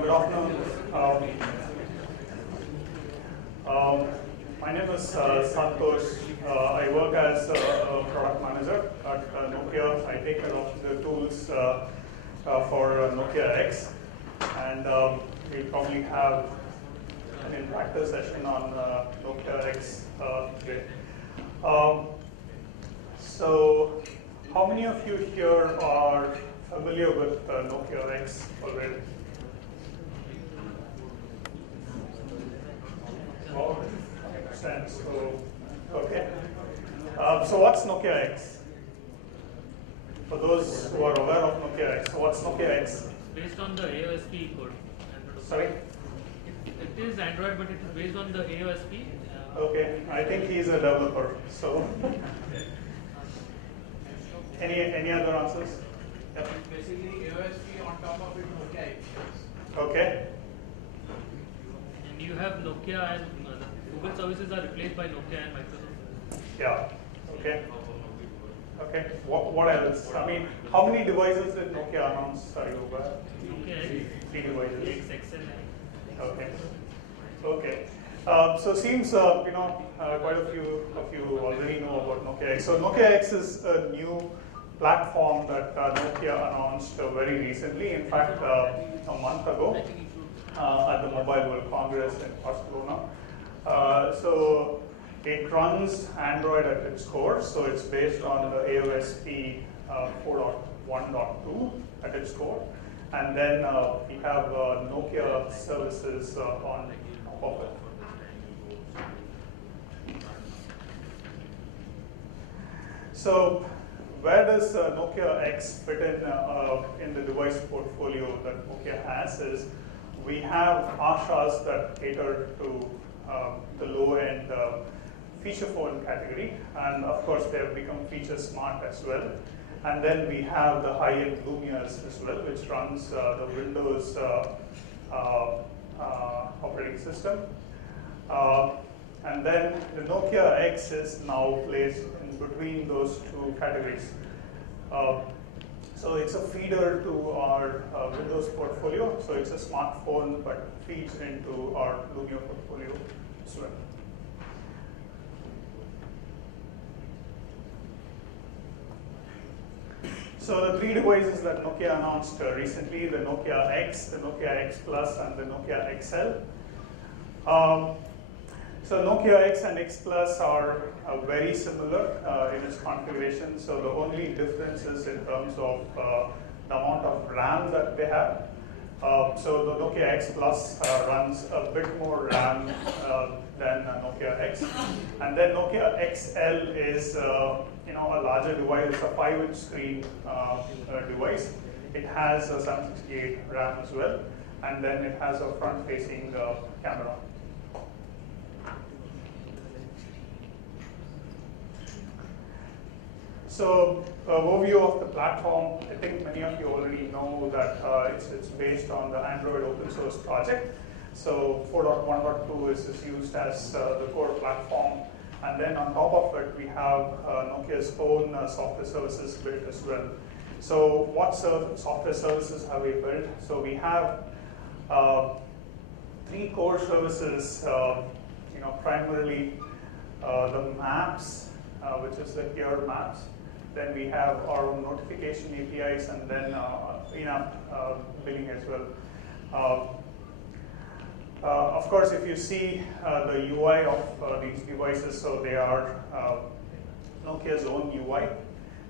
Good afternoon. My name is Santosh. I work as a product manager at Nokia. I take care of the tools for Nokia X, and we'll probably have an interactive session on Nokia X today. So, how many of you here are familiar with Nokia X already? Oh, I understand. So, okay. So what's Nokia X? For those who are aware of Nokia X, so what's Nokia X? Based on the AOSP code. Sorry? It is Android, but it is based on the AOSP. Okay, I think he's a developer. So, any other answers? Yep. Basically, AOSP on top of it, Nokia X. Okay. And you have Nokia and Google services are replaced by Nokia and Microsoft. Yeah. Okay. Okay. What else? I mean, how many devices did Nokia announce? Are you aware? Nokia Three devices. X, XL. Okay. Okay. So seems quite a few of you already know about Nokia X. So Nokia X is a new platform that Nokia announced very recently. In fact, a month ago at the Mobile World Congress in Barcelona. So it runs Android at its core. So it's based on the AOSP 4.1.2 at its core. And then we have Nokia services on top of it. So where does Nokia X fit in the device portfolio that Nokia has is we have Ashas that cater to the low-end feature phone category, and of course they have become feature smart as well. And then we have the high-end Lumias as well, which runs the Windows operating system. And then the Nokia X is now placed in between those two categories. So it's a feeder to our Windows portfolio. So it's a smartphone, but feeds into our Lumia portfolio as well. So the three devices that Nokia announced recently, the Nokia X, the Nokia X Plus, and the Nokia XL. So Nokia X and X Plus are very similar in its configuration. So the only difference is in terms of the amount of RAM that they have. So the Nokia X Plus runs a bit more RAM than Nokia X. And then Nokia XL is a larger device. It's a 5-inch screen device. It has a 768 RAM as well. And then it has a front-facing camera. So, overview of the platform. I think many of you already know that it's based on the Android open source project. So 4.1.2 is used as the core platform. And then on top of it, we have Nokia's own software services built as well. So what software services have we built? So we have 3 core services, primarily the maps, which is the here maps. Then we have our own notification APIs, and then in-app billing as well. Of course, if you see the UI of these devices, so they are Nokia's own UI.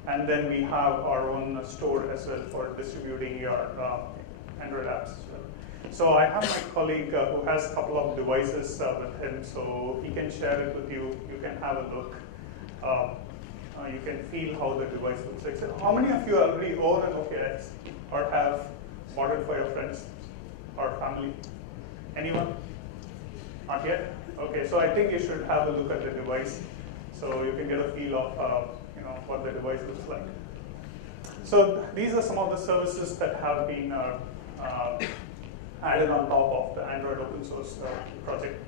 And then we have our own store as well for distributing your Android apps as well. So I have my colleague who has a couple of devices with him, so he can share it with you. You can have a look. You can feel how the device looks like. So how many of you already own a Nokia X or have bought it for your friends or family? Anyone? Not yet? Okay, so I think you should have a look at the device so you can get a feel of what the device looks like. So these are some of the services that have been added on top of the Android open source project.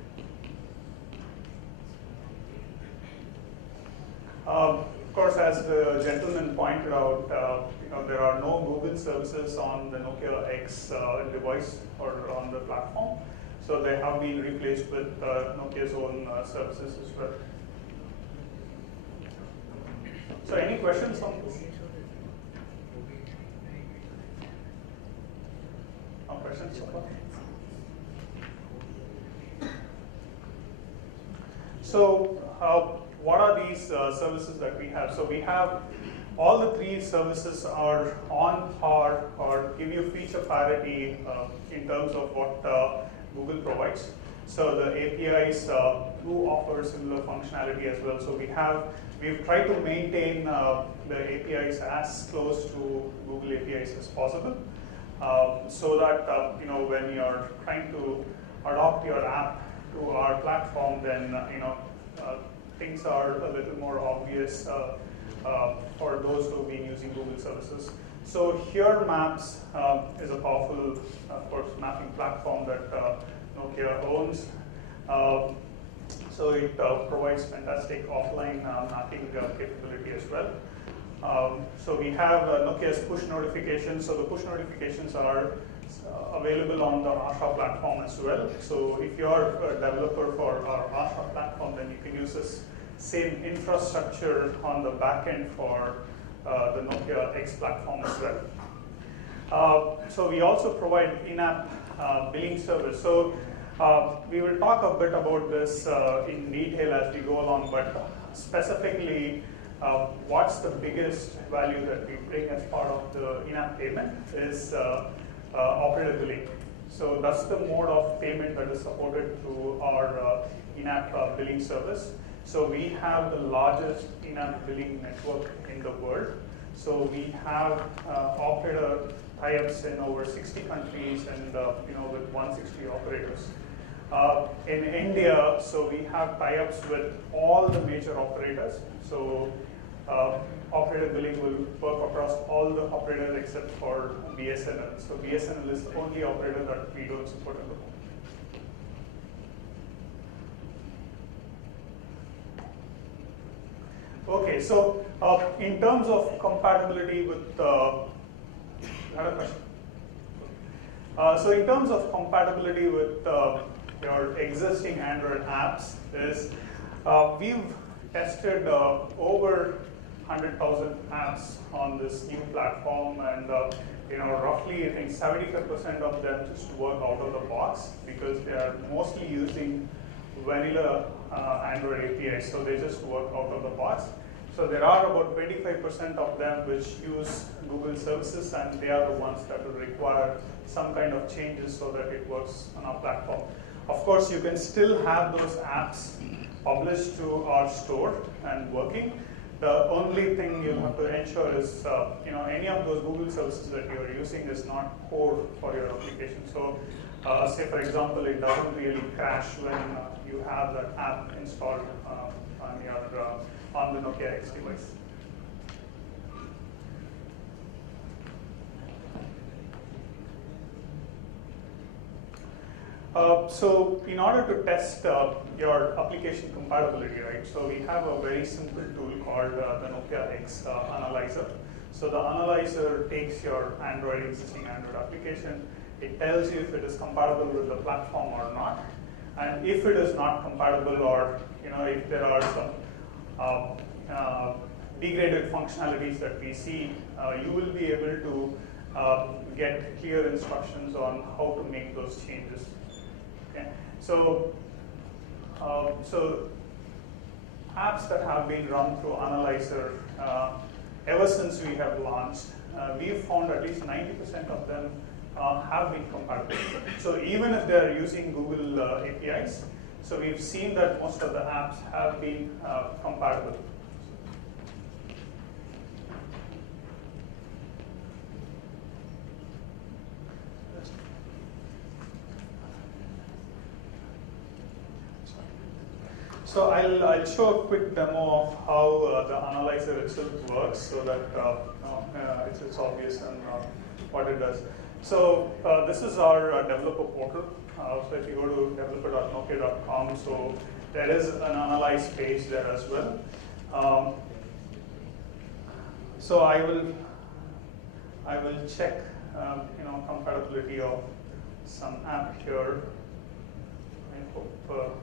Of course, as the gentleman pointed out, there are no Google services on the Nokia X device or on the platform. So they have been replaced with Nokia's own services as well. So any questions on this? No questions so far? So what are these services that we have? So we have all the three services are on par or give you feature parity in terms of what Google provides. So the APIs do offer similar functionality as well. So we've tried to maintain the APIs as close to Google APIs as possible, so that when you're trying to adopt your app to our platform, then things are a little more obvious for those who've been using Google services. So here Maps is a powerful, of course, mapping platform that Nokia owns. So it provides fantastic offline mapping capability as well. So we have Nokia's push notifications. So the push notifications are available on the Asha platform as well. So if you're a developer for our Asha platform, then you can use this same infrastructure on the back end for the Nokia X platform as well. So we also provide in-app billing service. So we will talk a bit about this in detail as we go along, but specifically, what's the biggest value that we bring as part of the in-app payment is operator billing. So that's the mode of payment that is supported through our in-app billing service. So we have the largest in-app billing network in the world. So we have operator tie-ups in over 60 countries and with 160 operators. In India, so we have tie-ups with all the major operators. So operator billing will work across all the operators except for BSNL. So BSNL is the only operator that we don't support at the moment. Okay, so in terms of compatibility with, another question. So in terms of compatibility with your existing Android apps, we've tested over 100,000 apps on this new platform, and roughly I think 75% of them just work out of the box because they are mostly using vanilla Android APIs, so they just work out of the box. So there are about 25% of them which use Google services, and they are the ones that will require some kind of changes so that it works on our platform. Of course, you can still have those apps published to our store and working. The only thing you have to ensure is, any of those Google services that you are using is not core for your application. So, say for example, it doesn't really crash when you have that app installed on the Nokia X device. So in order to test your application compatibility, right? So we have a very simple tool called the Nokia X analyzer. So the analyzer takes your existing Android application. It tells you if it is compatible with the platform or not. And if it is not compatible, or if there are some degraded functionalities that we see, you will be able to get clear instructions on how to make those changes. Okay. So apps that have been run through Analyzer, ever since we have launched, we've found at least 90% of them have been compatible. So even if they're using Google APIs, so we've seen that most of the apps have been compatible. So I'll show a quick demo of how the analyzer itself works, so that it's obvious and what it does. So this is our developer portal. So if you go to developer.nokia.com, so there is an analyze page there as well. So I will check compatibility of some app here. I hope.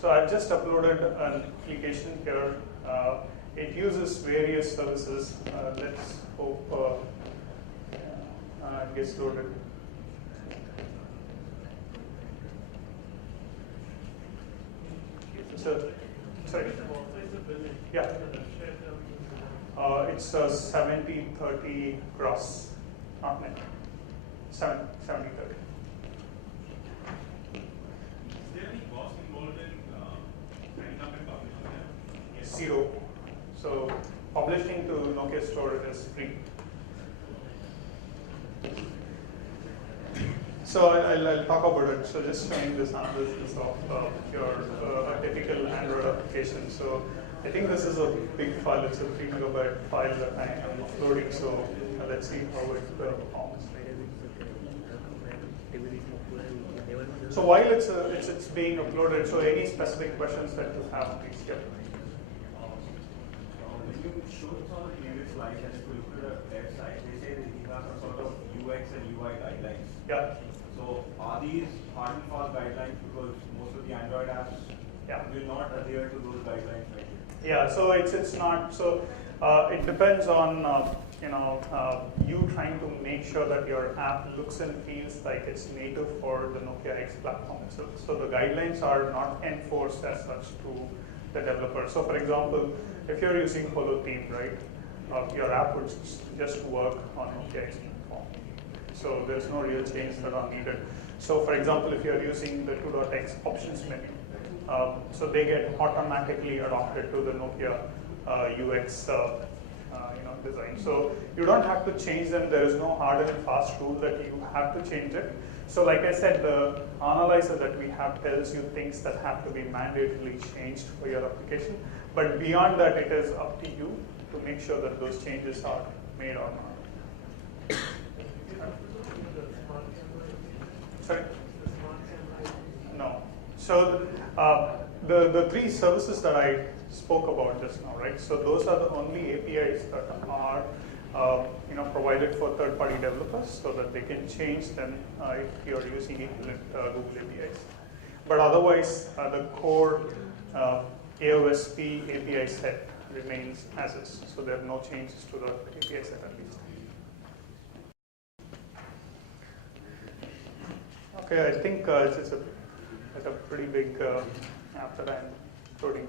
So I've just uploaded an application here. It uses various services. Let's hope it gets loaded. So, sorry. Yeah. It's 70-30 gross, not net. 70-30. Is there any cost involved in signing up and publishing them? Zero. So publishing to Nokia Store is free. So I'll talk about it. So just showing this analysis of your typical Android application. So I think this is a big file. It's a 3 megabyte file that I am uploading. So let's see how it performs. So while it's being uploaded, so any specific questions that you have, please get. When you showed on the previous slide, and if you look at the website, they say that these are some sort of UX and UI guidelines. Yeah. So are these hard and fast guidelines, because most of the Android apps will not adhere to those guidelines, right? Yeah, so it's not, so it depends on you trying to make sure that your app looks and feels like it's native for the Nokia X platform. So the guidelines are not enforced as such to the developer. So for example, if you're using Holo Theme, right, your app would just work on Nokia X platform. So there's no real change that are needed. So for example, if you're using the 2.x options menu, so they get automatically adopted to the Nokia UX design. So you don't have to change them. There is no hard and fast rule that you have to change it. So like I said, the analyzer that we have tells you things that have to be mandatorily changed for your application. But beyond that, it is up to you to make sure that those changes are made or not. Sorry? No. So the three services that I spoke about just now, right? So those are the only APIs that are provided for third-party developers, so that they can change them if you're using equivalent Google APIs. But otherwise, the core AOSP API set remains as is. So there are no changes to the API set at least. Okay, I think it's a pretty big app that I'm coding.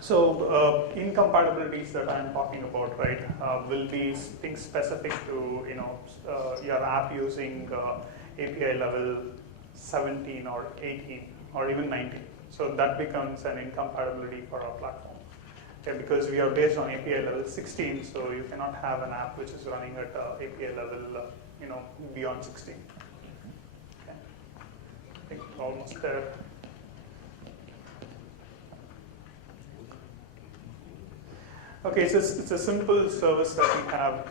So incompatibilities that I'm talking about, right, will be things specific to your app using API level 17 or 18 or even 19. So that becomes an incompatibility for our platform. Okay, because we are based on API level 16, so you cannot have an app which is running at API level beyond 16. Okay. I think we're almost there. Okay, so it's a simple service that we have.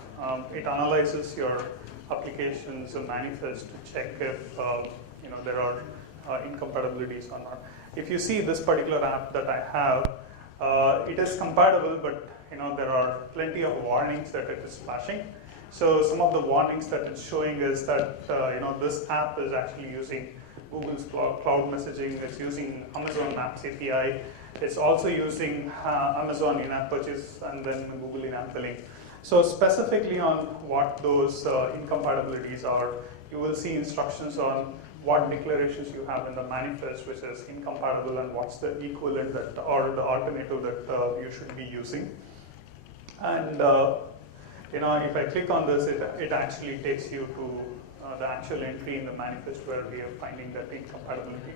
It analyzes your application's manifest to check if there are incompatibilities or not. If you see this particular app that I have, it is compatible, but there are plenty of warnings that it is flashing. So some of the warnings that it's showing is that this app is actually using Google's cloud messaging. It's using Amazon Maps API. It's also using Amazon in-app purchase and then Google in-app billing. So specifically on what those incompatibilities are, you will see instructions on what declarations you have in the manifest which is incompatible and what's the equivalent that, or the alternative that you should be using. And if I click on this, it actually takes you to the actual entry in the manifest where we are finding that incompatibility.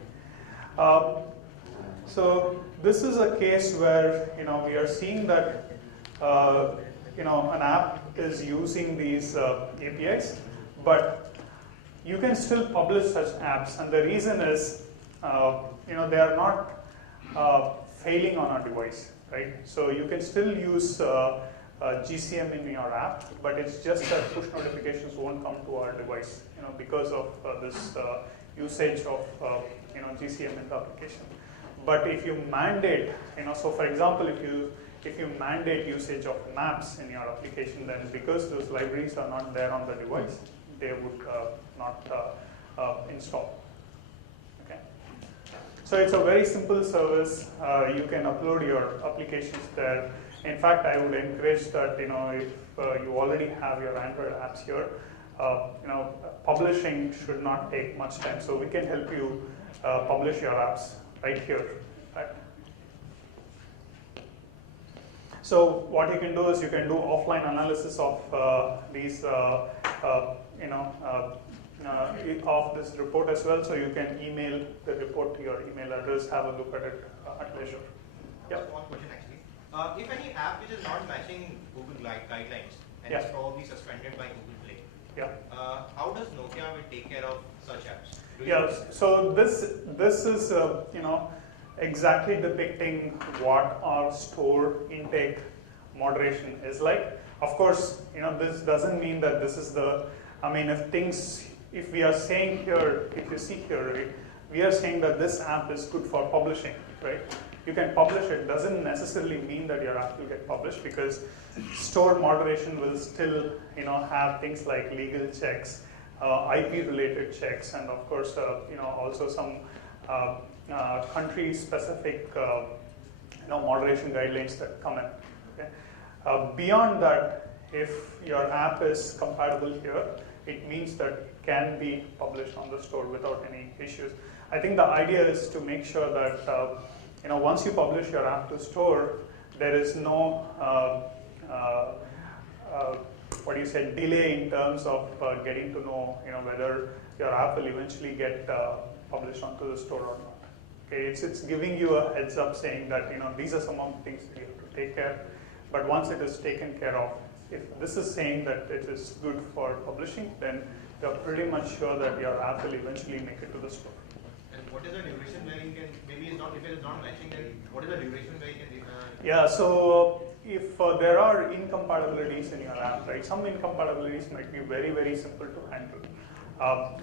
So this is a case where we are seeing that an app is using these APIs, but you can still publish such apps, and the reason is they are not failing on a device, right? So you can still use GCM in your app, but it's just that push notifications won't come to our device, because of this usage of GCM in the application. But if you mandate, so for example, if you mandate usage of maps in your application, then because those libraries are not there on the device, they would not install. Okay. So it's a very simple service. You can upload your applications there. In fact, I would encourage that if you already have your Android apps here, publishing should not take much time. So we can help you publish your apps right here. Right? So what you can do is you can do offline analysis of these, of this report as well. So you can email the report to your email address, have a look at it at leisure. Yeah. One question actually. If any app which is not matching Google guidelines and yeah. is probably suspended by Google Play, yeah. How does Nokia will take care of such apps? Yeah. So this is exactly depicting what our store intake moderation is like. Of course, this doesn't mean that this is the. I mean, if we are saying here, if you see here, right, we are saying that this app is good for publishing, right? You can publish it. Doesn't necessarily mean that your app will get published, because store moderation will still, have things like legal checks, IP-related checks, and of course, also some country-specific, moderation guidelines that come in. Okay? Beyond that, if your app is compatible here, it means that it can be published on the store without any issues. I think the idea is to make sure that once you publish your app to store, there is no delay in terms of getting to know whether your app will eventually get published onto the store or not. Okay, it's giving you a heads up saying that these are some of the things that you have to take care. But once it is taken care of, if this is saying that it is good for publishing, then you're pretty much sure that your app will eventually make it to the store. And what is the duration where you can, maybe it's not, if it is not matching, then what is the duration where you can? Yeah, so if there are incompatibilities in your app, right, some incompatibilities might be very, very simple to handle.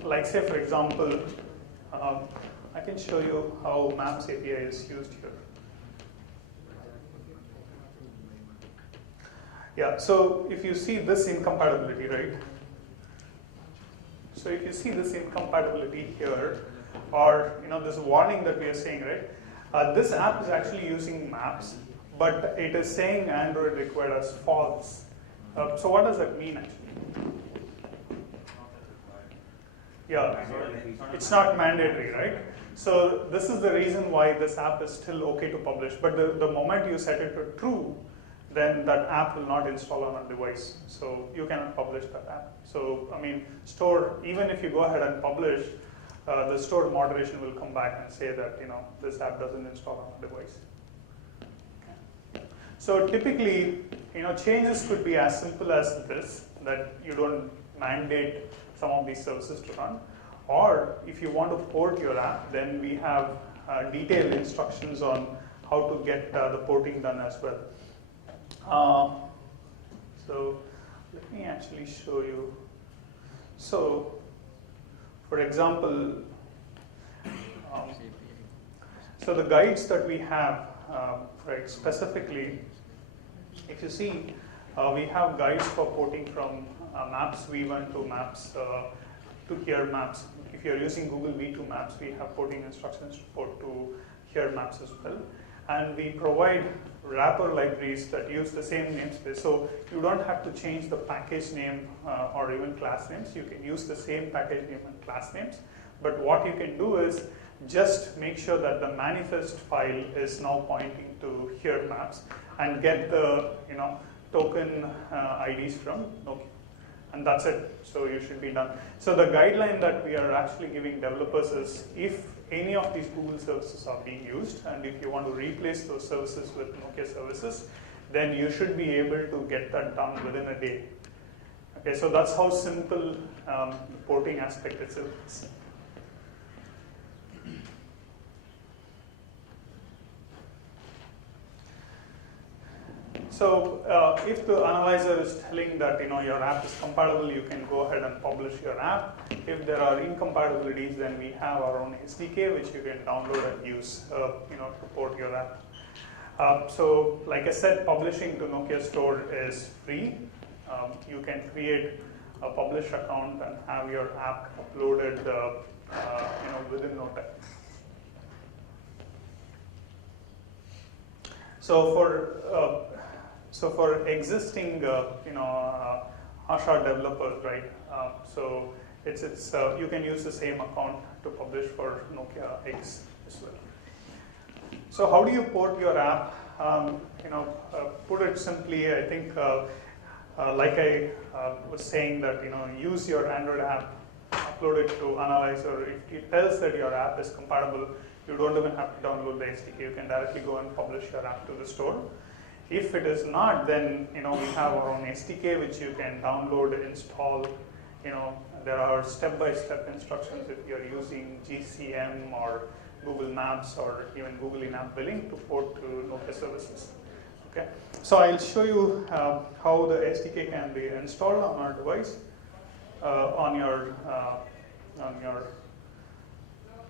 Like say, for example, I can show you how Maps API is used here. Yeah, so if you see this incompatibility, right? So if you see this incompatibility here, or this warning that we are saying, right? This app is actually using Maps, but it is saying Android required as false. So what does that mean actually? Yeah, it's not mandatory, right? So this is the reason why this app is still okay to publish. But the moment you set it to true, then that app will not install on a device. So you cannot publish that app. So I mean, store, even if you go ahead and publish, the store moderation will come back and say that this app doesn't install on a device. Okay. So typically, changes could be as simple as this, that you don't mandate some of these services to run. Or if you want to port your app, then we have detailed instructions on how to get the porting done as well. So let me actually show you. So, for example, so the guides that we have, right, specifically, if you see, we have guides for porting from Maps V1 to Maps to here Maps. If you're using Google V2 Maps, we have porting instructions to port to here Maps as well. And we provide wrapper libraries that use the same namespace. So you don't have to change the package name or even class names. You can use the same package name and class names. But what you can do is just make sure that the manifest file is now pointing to here Maps and get the token IDs from Nokia. And that's it. So you should be done. So the guideline that we are actually giving developers is if any of these Google services are being used, and if you want to replace those services with Nokia services, then you should be able to get that done within a day. Okay, so that's how simple the porting aspect itself is. if the analyzer is telling that your app is compatible, you can go ahead and publish your app. If there are incompatibilities, then we have our own SDK which you can download and use to port your app. So like I said, publishing to Nokia Store is free. You can create a publish account and have your app uploaded within no time. So for existing Asha developers, right? So it's you can use the same account to publish for Nokia X as well. So how do you port your app? Put it simply, I think, like I was saying that use your Android app, upload it to Analyzer. If it tells that your app is compatible, you don't even have to download the SDK. You can directly go and publish your app to the store. If it is not, then we have our own SDK which you can download, install. There are step-by-step instructions if you're using GCM or Google Maps or even Google in-app billing to port to Nokia services. Okay, so I'll show you how the SDK can be installed on our device, on your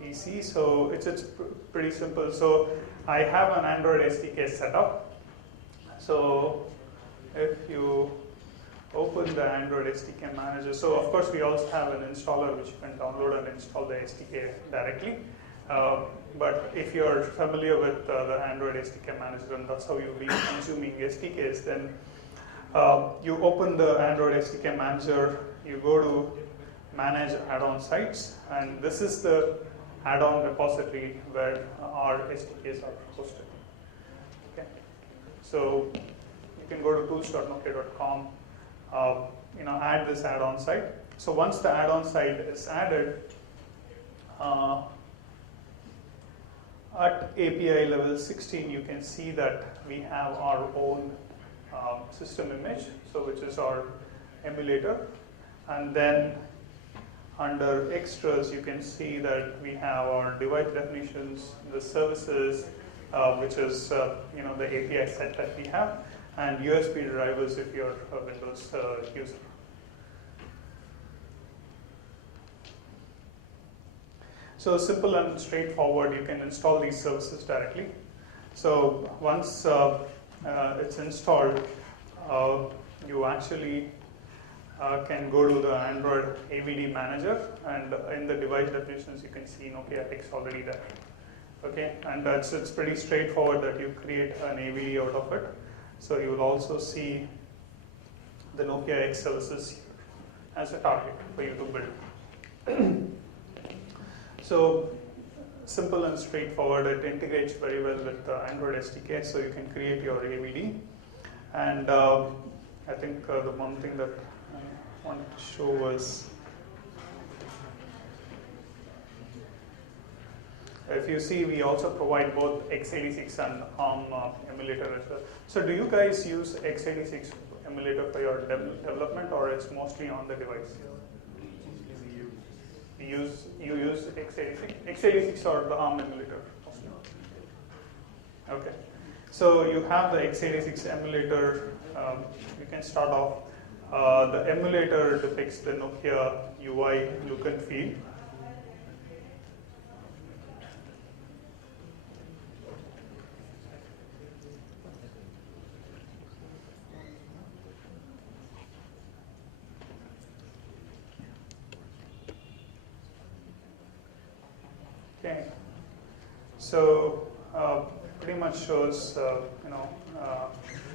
PC. So it's pretty simple. So I have an Android SDK set up. So if you open the Android SDK manager, so of course we also have an installer which you can download and install the SDK directly. But if you're familiar with the Android SDK manager and that's how you'll be consuming SDKs, then you open the Android SDK manager, you go to manage add-on sites, and this is the add-on repository where our SDKs are hosted. Okay, so you can go to tools.nokia.com, add this add-on site. So once the add-on site is added, at API level 16, you can see that we have our own system image, so which is our emulator, and then under extras, you can see that we have our device definitions, the services, which is the API set that we have, and USB drivers if you're a Windows user. So simple and straightforward, you can install these services directly. So once it's installed, you actually can go to the Android AVD manager, and in the device definitions you can see Nokia X already there. Okay, and it's pretty straightforward that you create an AVD out of it. So you will also see the Nokia X services as a target for you to build. So simple and straightforward, it integrates very well with the Android SDK, so you can create your AVD. And I think the one thing that I wanted to show was, if you see, we also provide both x86 and ARM emulator as well. So do you guys use x86 emulator for your development, or it's mostly on the device? You use x86 or the ARM emulator? Okay. So you have the x86 emulator. You can start off. The emulator depicts the Nokia UI look and feel. Okay, so pretty much shows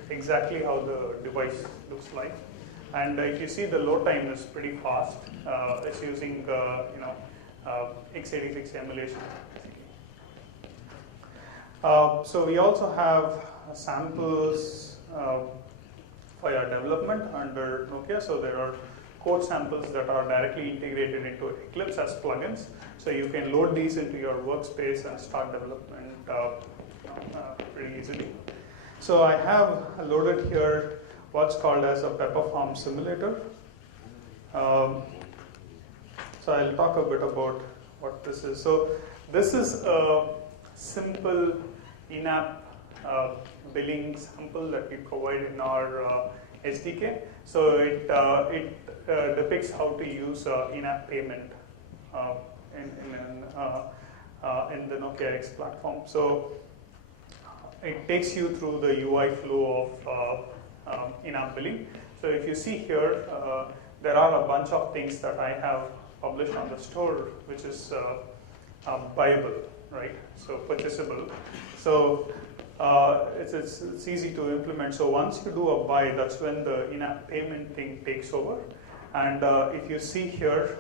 exactly how the device looks like, and if you see, the load time is pretty fast. It's using x86 emulation. So we also have samples for your development under Nokia. So there are code samples that are directly integrated into Eclipse as plugins. So you can load these into your workspace and start development pretty easily. So I have loaded here what's called as a Pepper Farm simulator. So I'll talk a bit about what this is. So this is a simple in-app billing sample that we provide in our SDK. So it depicts how to use in-app payment in the Nokia X platform. So it takes you through the UI flow of in-app billing. So if you see here, there are a bunch of things that I have published on the store, which is buyable, right? So purchasable. So it's easy to implement. So once you do a buy, that's when the in-app payment thing takes over. And if you see here,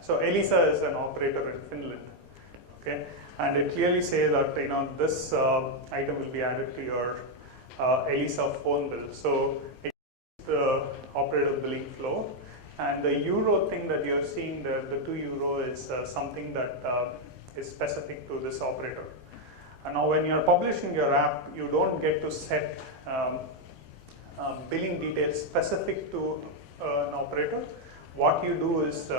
so Elisa is an operator in Finland, okay? And it clearly says that this item will be added to your Elisa phone bill. So it's the operator billing flow. And the euro thing that you're seeing there, the 2 euro is something that is specific to this operator. And now when you're publishing your app, you don't get to set billing details specific to an operator. What you do is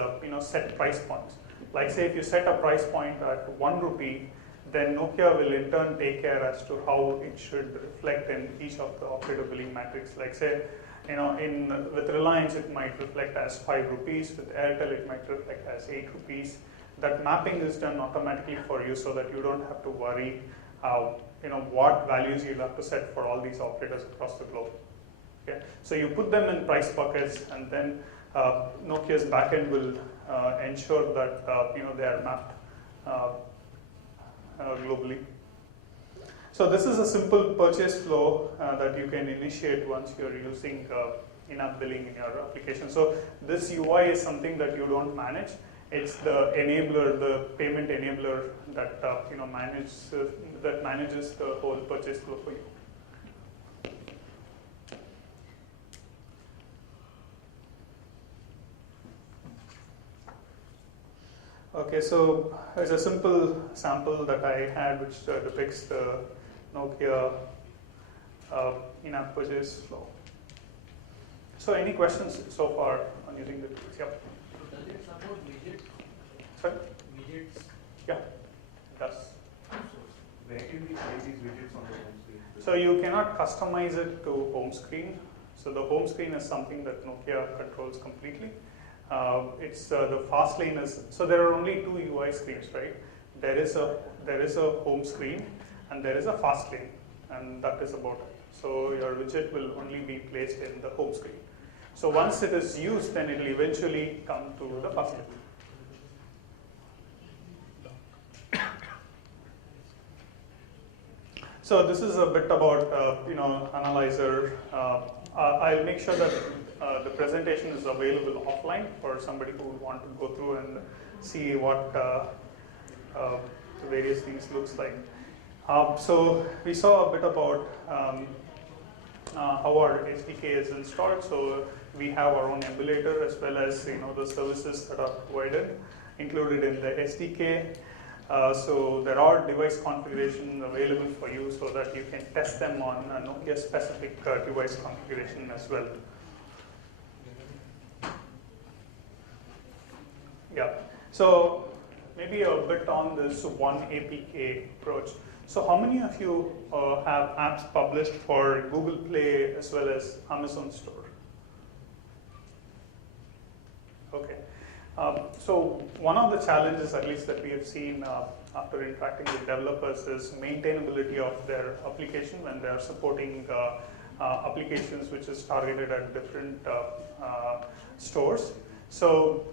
set price points. Like say if you set a price point at 1 rupee, then Nokia will in turn take care as to how it should reflect in each of the operator billing metrics. Like say, with Reliance it might reflect as 5 rupees, with Airtel it might reflect as 8 rupees. That mapping is done automatically for you so that you don't have to worry what values you'll have to set for all these operators across the globe. Okay? So you put them in price buckets, and then Nokia's backend will ensure that they are mapped globally. So this is a simple purchase flow that you can initiate once you're using in-app billing in your application. So this UI is something that you don't manage. It's the enabler, the payment enabler that manages the whole purchase flow for you. Okay, so it's a simple sample that I had which depicts the Nokia in-app purchase flow. So any questions so far on using the tools? Yep. So does it support widgets? Sorry? Widgets? Yeah, it does. Where can we play these widgets on the home screen? So you cannot customize it to home screen. So the home screen is something that Nokia controls completely. It's the fast lane is, so there are only 2 UI screens, right? There is a home screen and there is a fast lane, and that is about it. So your widget will only be placed in the home screen. So once it is used, then it will eventually come to the fast lane. So this is a bit about analyzer. I'll make sure that the presentation is available offline for somebody who would want to go through and see what the various things looks like. So we saw a bit about how our SDK is installed. So we have our own emulator as well as the services that are provided included in the SDK. So there are device configurations available for you so that you can test them on a Nokia specific device configuration as well. Yeah, so maybe a bit on this one APK approach. So how many of you have apps published for Google Play as well as Amazon Store? Okay. So one of the challenges, at least that we have seen after interacting with developers, is maintainability of their application when they are supporting applications which is targeted at different stores. So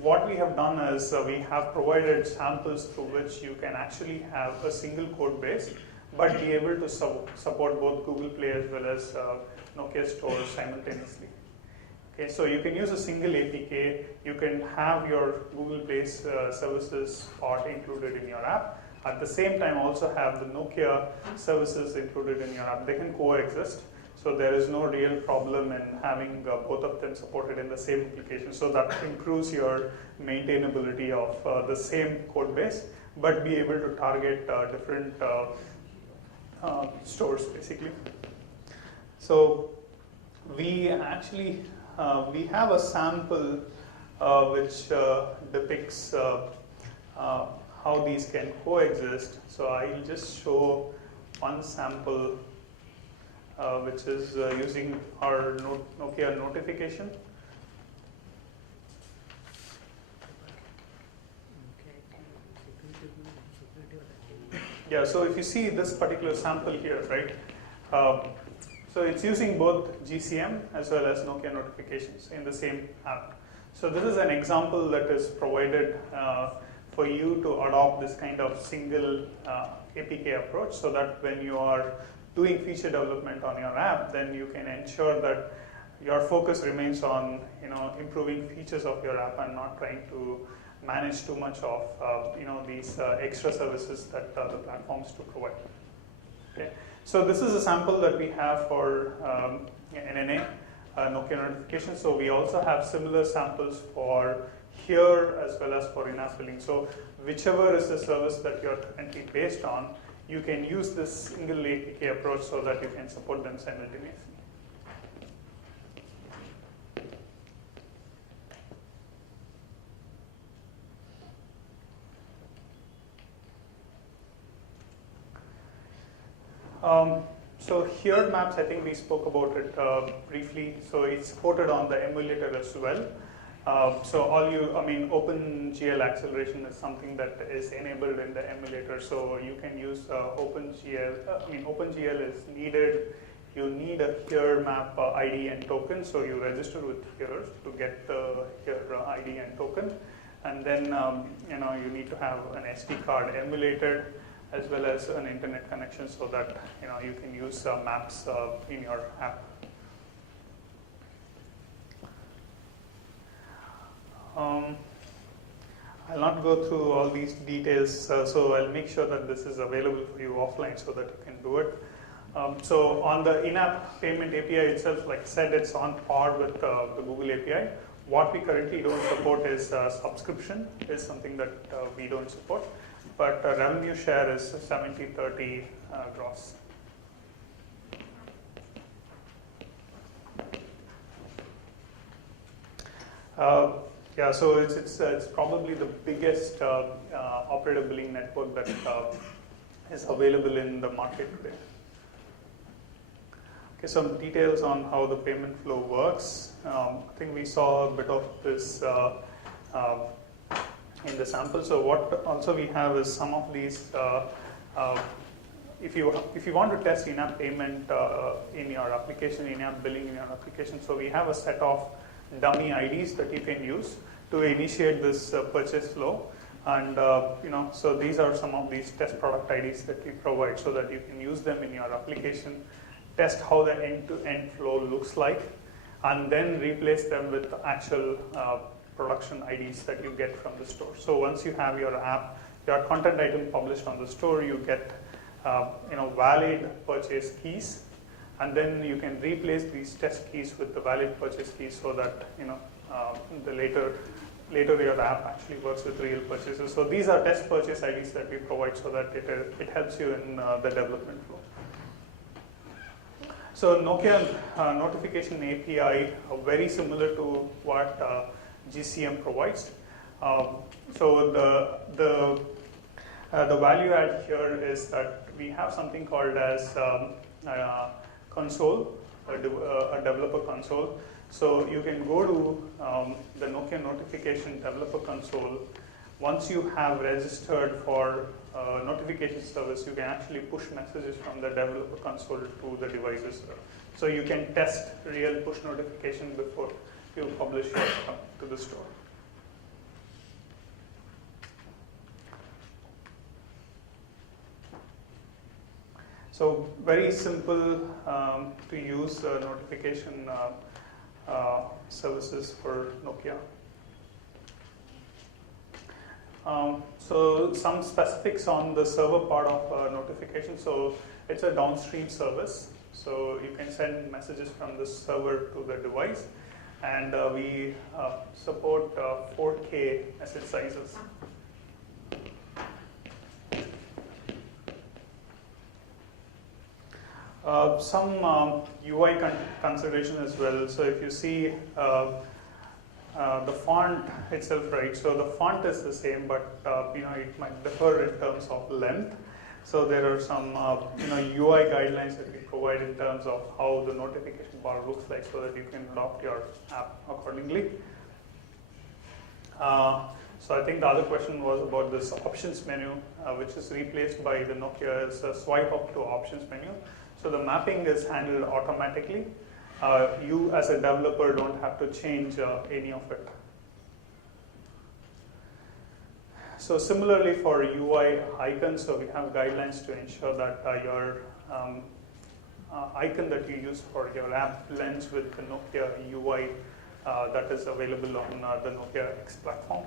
what we have done is we have provided samples through which you can actually have a single code base, but be able to support both Google Play as well as Nokia Store simultaneously. Okay, so you can use a single APK, you can have your Google Play services part included in your app. At the same time also have the Nokia services included in your app. They can coexist. So there is no real problem in having both of them supported in the same application. So that improves your maintainability of the same code base, but be able to target different stores basically. So we actually we have a sample which depicts how these can coexist. So I'll just show one sample which is using our Nokia notification. Yeah, so if you see this particular sample here, right? So it's using both GCM as well as Nokia notifications in the same app. So this is an example that is provided for you to adopt this kind of single APK approach, so that when you are doing feature development on your app, then you can ensure that your focus remains on improving features of your app and not trying to manage too much of these extra services that the platforms to provide. Okay. So this is a sample that we have for NNA, Nokia notification. So we also have similar samples for here as well as for in-app billing. So whichever is the service that you're currently based on, you can use this single APK approach so that you can support them simultaneously. So here maps, I think we spoke about it briefly. So it's supported on the emulator as well. So OpenGL acceleration is something that is enabled in the emulator. So you can use OpenGL. OpenGL is needed. You need a here map ID and token. So you register with here to get the here ID and token, and then you need to have an SD card emulated, as well as an internet connection, so that you can use maps in your app. I'll not go through all these details, so I'll make sure that this is available for you offline so that you can do it. So on the in-app payment API itself, like I said, it's on par with the Google API. What we currently don't support is subscription, is something that we don't support. But revenue share is 70-30 gross. Yeah, so it's probably the biggest operator billing network that is available in the market today. Okay, some details on how the payment flow works. I think we saw a bit of this in the sample. So what also we have is some of these. If you want to test in-app payment in your application, in-app billing in your application, so we have a set of dummy IDs that you can use to initiate this purchase flow. And so these are some of these test product IDs that we provide, so that you can use them in your application, test how the end-to-end flow looks like, and then replace them with actual production IDs that you get from the store. So once you have your app, your content item published on the store, you get valid purchase keys, and then you can replace these test keys with the valid purchase keys, so that the later your app actually works with real purchases. So these are test purchase IDs that we provide, so that it helps you in the development flow. So Nokia notification API, very similar to what GCM provides. So the value add here is that we have something called as console, a developer console. So you can go to the Nokia notification developer console. Once you have registered for notification service, you can actually push messages from the developer console to the devices. So you can test real push notification before you publish your stuff to the store. So very simple to use notification services for Nokia. So some specifics on the server part of notification. So it's a downstream service. So you can send messages from the server to the device. And we support 4K message sizes. Some UI consideration as well. So if you see the font itself, right? So the font is the same, but it might differ in terms of length. So there are some UI guidelines that we provide in terms of how the notification bar looks like, so that you can adopt your app accordingly. So I think the other question was about this options menu, which is replaced by the Nokia as a swipe up to options menu. So the mapping is handled automatically. You as a developer don't have to change any of it. So similarly for UI icons, so we have guidelines to ensure that your icon that you use for your app blends with the Nokia UI that is available on the Nokia X platform.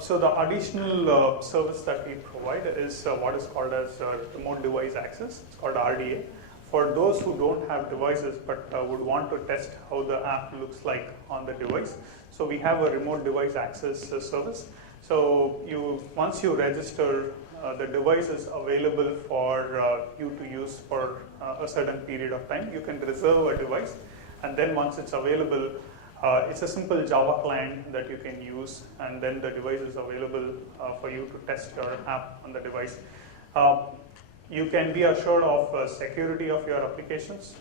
So the additional service that we provide is what is called as remote device access. It's called RDA. For those who don't have devices but would want to test how the app looks like on the device, so we have a remote device access service. So once you register, the device is available for you to use for a certain period of time. You can reserve a device, and then once it's available, it's a simple Java client that you can use, and then the device is available for you to test your app on the device. You can be assured of security of your applications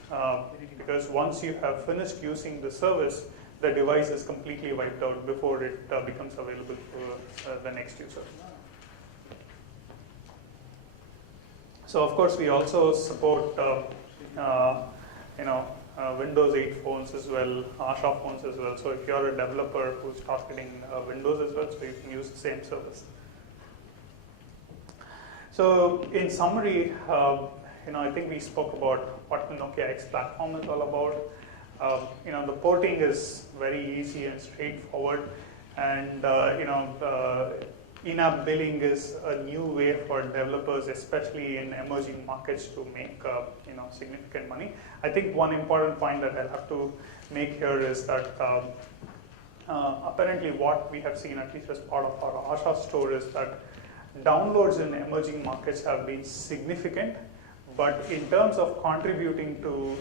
because once you have finished using the service, the device is completely wiped out before it becomes available for the next user. So of course we also support Windows 8 phones as well, Asha phones as well. So if you're a developer who's targeting Windows as well, so you can use the same service. So in summary, I think we spoke about what the Nokia X platform is all about. The porting is very easy and straightforward, and in-app billing is a new way for developers, especially in emerging markets, to make significant money. I think one important point that I have to make here is that apparently what we have seen, at least as part of our Asha store, is that downloads in emerging markets have been significant, but in terms of contributing to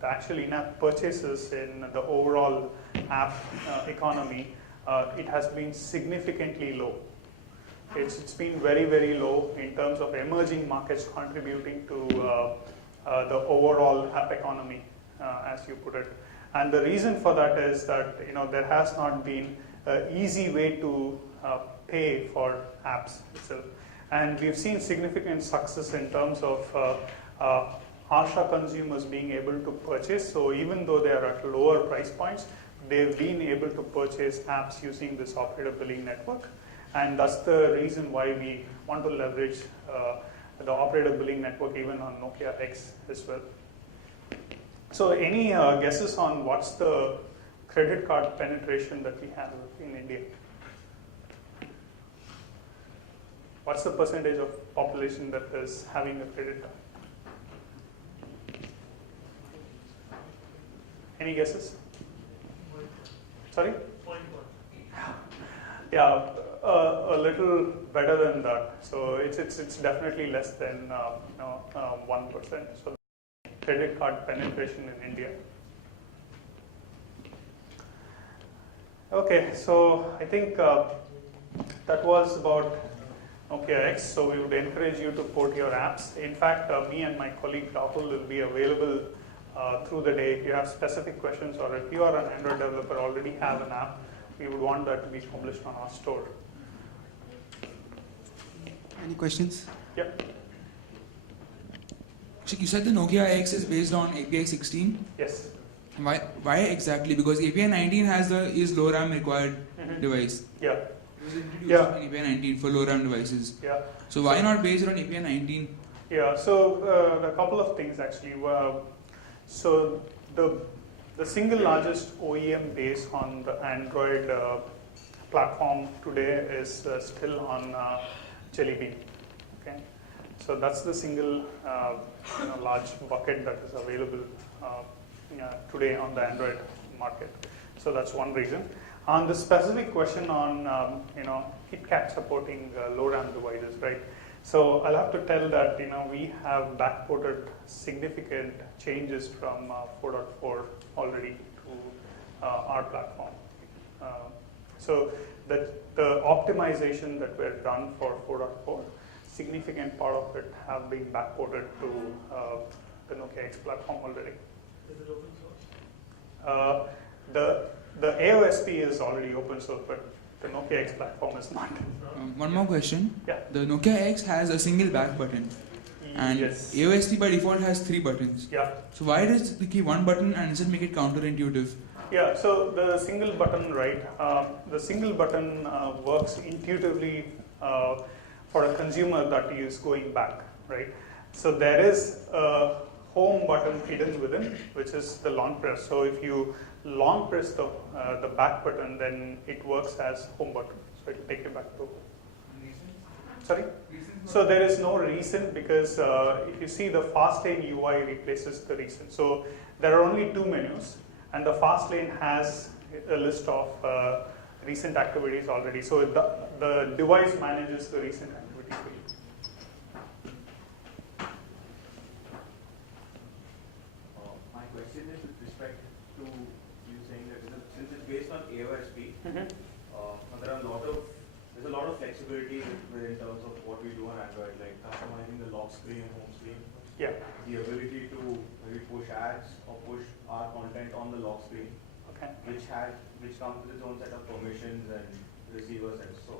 the actual in-app purchases in the overall app economy, it has been significantly low. It's been very, very low in terms of emerging markets contributing to the overall app economy, as you put it. And the reason for that is that there has not been an easy way to pay for apps itself. And we've seen significant success in terms of Asha consumers being able to purchase. So even though they are at lower price points, they've been able to purchase apps using this operator billing network. And that's the reason why we want to leverage the operator billing network even on Nokia X as well. So any guesses on what's the credit card penetration that we have in India? What's the percentage of population that is having a credit card? Any guesses? Sorry? 0.1. Yeah, a little better than that. So it's definitely less than 1%. So credit card penetration in India. Okay, so I think that was about Nokia X. So we would encourage you to port your apps. In fact, me and my colleague Rahul will be available through the day. If you have specific questions, or if you are an Android developer, already have an app, we would want that to be published on our store. Any questions? Yep. You said the Nokia X is based on API 16. Yes. Why exactly? Because API 19 is low RAM required device. Yeah. It was introduced Yeah. in API 19 for low RAM devices. Yeah. So why not based on API 19? Yeah. So a couple of things actually. So the single largest OEM base on the Android platform today is still on Jelly Bean. Okay. So that's the single large bucket that is available today on the Android market. So that's one reason. On the specific question on KitKat supporting low RAM devices, right? So I'll have to tell that we have backported significant changes from 4.4 already to our platform. So the optimization that were done for 4.4, significant part of it have been backported to the Nokia X platform already. Is it open source? The AOSP is already open source, but the Nokia X platform is not. One more question. Yeah. The Nokia X has a single back button. And yes. AOSP by default has 3 buttons. Yeah. So why does the key 1 button and does it make it counterintuitive? Yeah, so the single button, right? The single button works intuitively for a consumer that is going back, right? So there is a home button hidden within, which is the long press. So if you long press the back button, then it works as home button. So it will take you back to. Sorry? So there is no reason because if you see the fast lane UI replaces the reason. So there are only 2 menus, and the fast lane has a list of recent activities already. So the device manages the recent activity for you. My question is with respect to you saying that since it's based on AOSP, there's a lot of flexibility in terms of what we do on Android, like customizing the lock screen and home screen. Yeah. The ability to maybe push ads or push our content on the lock screen, Okay. which comes with its own set of permissions and receiver sets. So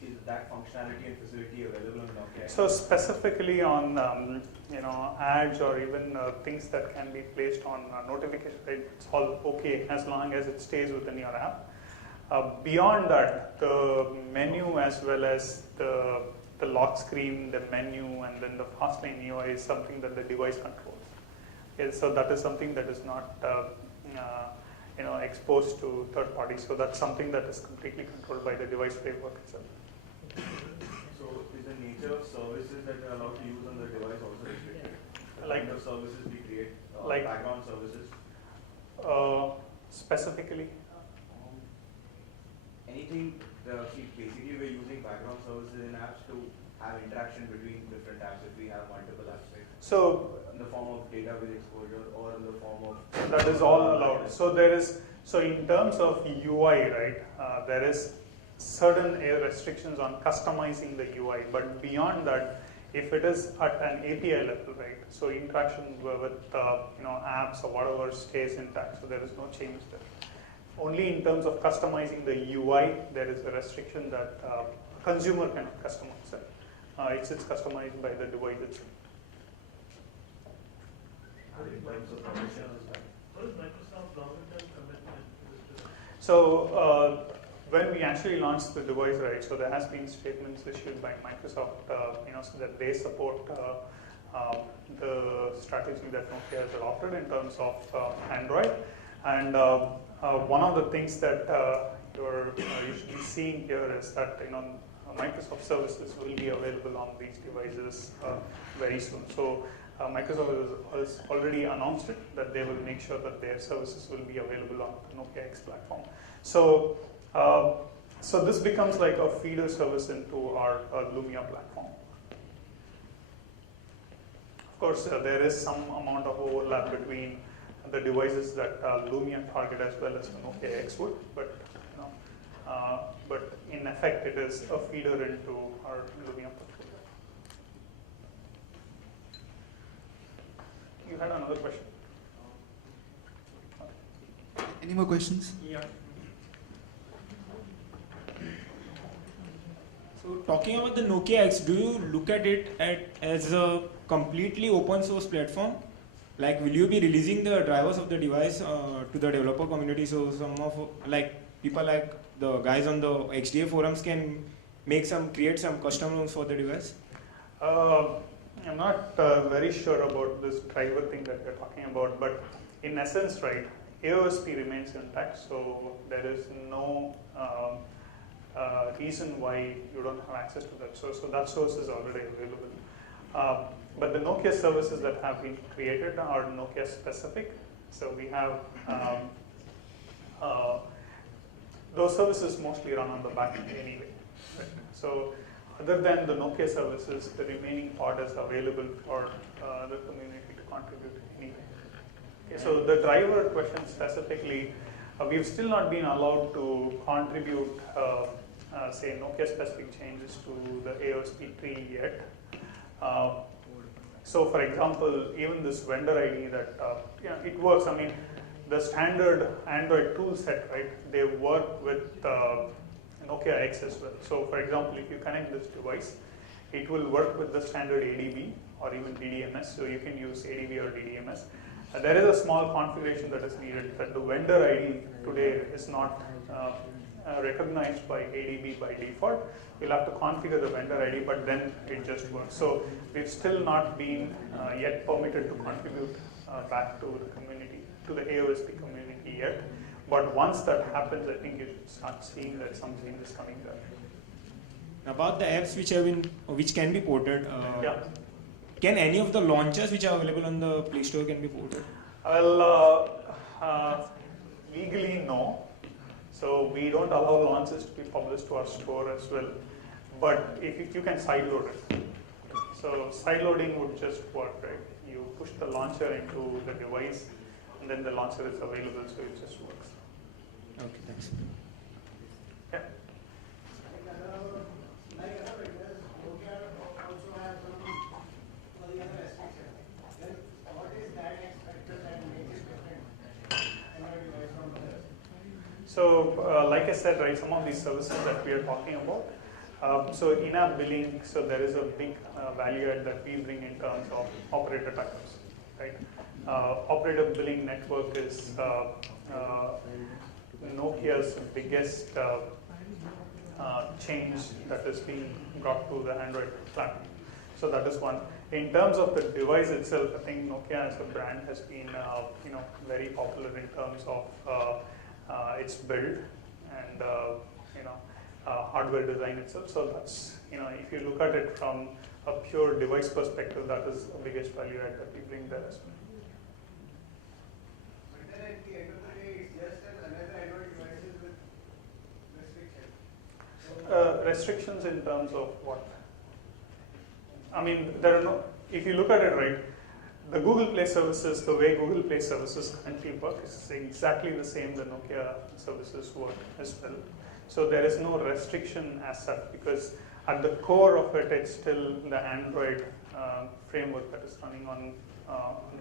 is that functionality and facility available on Nokia? So specifically on ads or even things that can be placed on notifications, it's all okay as long as it stays within your app. Beyond that, the menu as well as the lock screen, the menu, and then the fastlane UI is something that the device controls. Okay, so that is something that is not exposed to third parties. So that's something that is completely controlled by the device framework itself. So is the nature of services that are allowed to use on the device also restricted? The Like- kind of services we create, like- background services? Specifically. Anything, basically we're using background services in apps to have interaction between different apps if we have multiple apps, right? So In the form of database exposure or in the form of... that is all allowed. So in terms of UI, right, there is certain restrictions on customizing the UI, but beyond that, if it is at an API level, right, so interaction with apps or whatever stays intact, so there is no change there. Only in terms of customizing the UI, there is a restriction that consumer cannot customize it. It's customized by the device itself. in terms of permissions. What is Microsoft longer-term commitment to this? So when we actually launched the device, right, so there has been statements issued by Microsoft, so that they support the strategy that Nokia has adopted in terms of Android. And one of the things that you're usually seeing here is that Microsoft services will be available on these devices very soon. So Microsoft has already announced it, that they will make sure that their services will be available on the Nokia X platform. So so this becomes like a feeder service into our Lumia platform. Of course, there is some amount of overlap between the devices that Lumia target as well as Nokia X would, but in effect it is a feeder into our Lumia portfolio. You had another question? Any more questions? Yeah. So talking about the Nokia X, do you look at it as a completely open source platform? Like, will you be releasing the drivers of the device to the developer community, so some of people like the guys on the XDA forums can create some custom ROMs for the device? I'm not very sure about this driver thing that you're talking about, but in essence, right, AOSP remains intact, so there is no reason why you don't have access to that source. So that source is already available. But the Nokia services that have been created are Nokia specific. So we have those services mostly run on the back end anyway. Right? So other than the Nokia services, the remaining part is available for the community to contribute anyway. Okay, so the driver question specifically, We've still not been allowed to contribute, say, Nokia-specific changes to the AOSP tree yet. So, for example, even this vendor ID that, it works. I mean, the standard Android tool set, right, they work with Nokia X as well. So, for example, if you connect this device, it will work with the standard ADB or even DDMS, so you can use ADB or DDMS. There is a small configuration that is needed, that the vendor ID today is not recognized by ADB by default. You'll have to configure the vendor ID, but then it just works. So we've still not been yet permitted to contribute back to the community, to the AOSP community yet. But once that happens, I think you should start seeing that some changes coming there. About the apps which can be ported, Yeah. can any of the launchers which are available on the Play Store can be ported? Well, legally no. So we don't allow launches to be published to our store as well. But if you can sideload it. So sideloading would just work, right? You push the launcher into the device, and then the launcher is available, so it just works. Okay, thanks. Yeah. So, like I said, right, some of these services that we are talking about, so in-app billing, so there is a big value add that we bring in terms of operator backups, right? Operator billing network is Nokia's biggest change that is being brought to the Android platform. So that is one. In terms of the device itself, I think Nokia as a brand has been, very popular in terms of its build and hardware design itself. So that's, if you look at it from a pure device perspective, that is the biggest value add that we bring there as well. But then at the end of the day, it's just another Android devices with restrictions. Restrictions in terms of what? I mean, there are no, if you look at it right, the Google Play services, the way Google Play services currently work is exactly the same the Nokia services work as well. So there is no restriction as such, because at the core of it, it's still the Android framework that is running on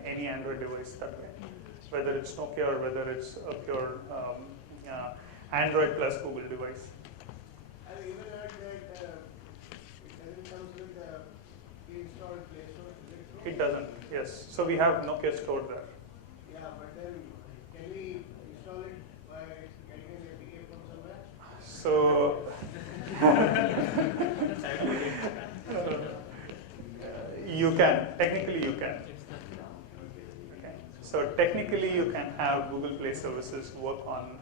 any Android device that way. Whether it's Nokia or whether it's a pure Android plus Google device. And even at that, it doesn't come with the pre-installed Play Store. It doesn't, yes. So we have Nokia Store there. Yeah, but then can we install it by getting an APK from somewhere? So you can, technically you can. Okay. So technically you can have Google Play services work on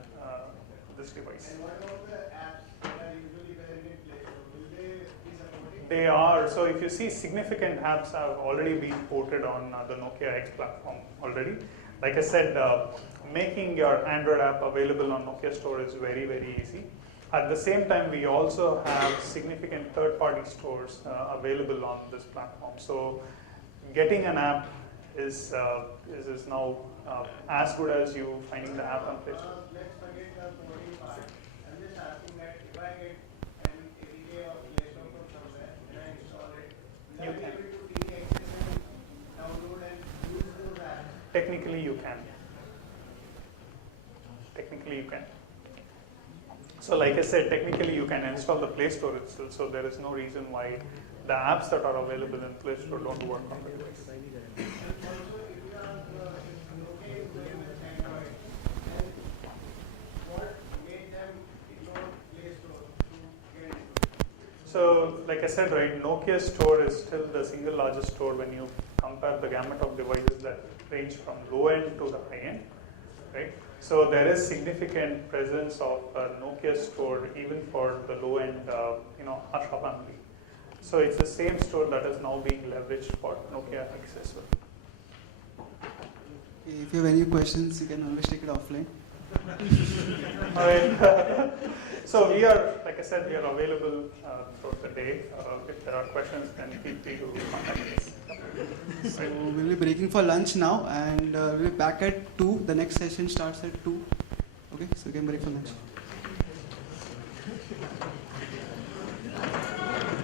this device. And what about the apps that are usually present in Play Store? Will they be supported? They are. So if you see, significant apps have already been ported on the Nokia X platform already. Like I said, making your Android app available on Nokia Store is very, very easy. At the same time, we also have significant third-party stores available on this platform. So getting an app is now as good as you finding the app on Play Store. Let's forget the coding part. I'm just asking that if I get an APK of Play Store from somewhere and I install it, will I be able to take access and download and use those apps? Technically, you can. Technically, you can. So like I said, technically you can install the Play Store itself, so there is no reason why the apps that are available in Play Store don't work on the device. Also, if you are okay with Android, then what made them ignore Play Store to get into it? So like I said, right, Nokia Store is still the single largest store when you compare the gamut of devices that range from low end to the high end, right? So there is significant presence of Nokia Store even for the low end, Harsha family. So it's the same store that is now being leveraged for Nokia X as well. If you have any questions, you can always take it offline. All right. So we are, like I said, we are available throughout the day. If there are questions, then feel free to contact us. So we'll be breaking for lunch now, and we'll be back at 2. The next session starts at 2. Okay. Okay, so we can break for lunch.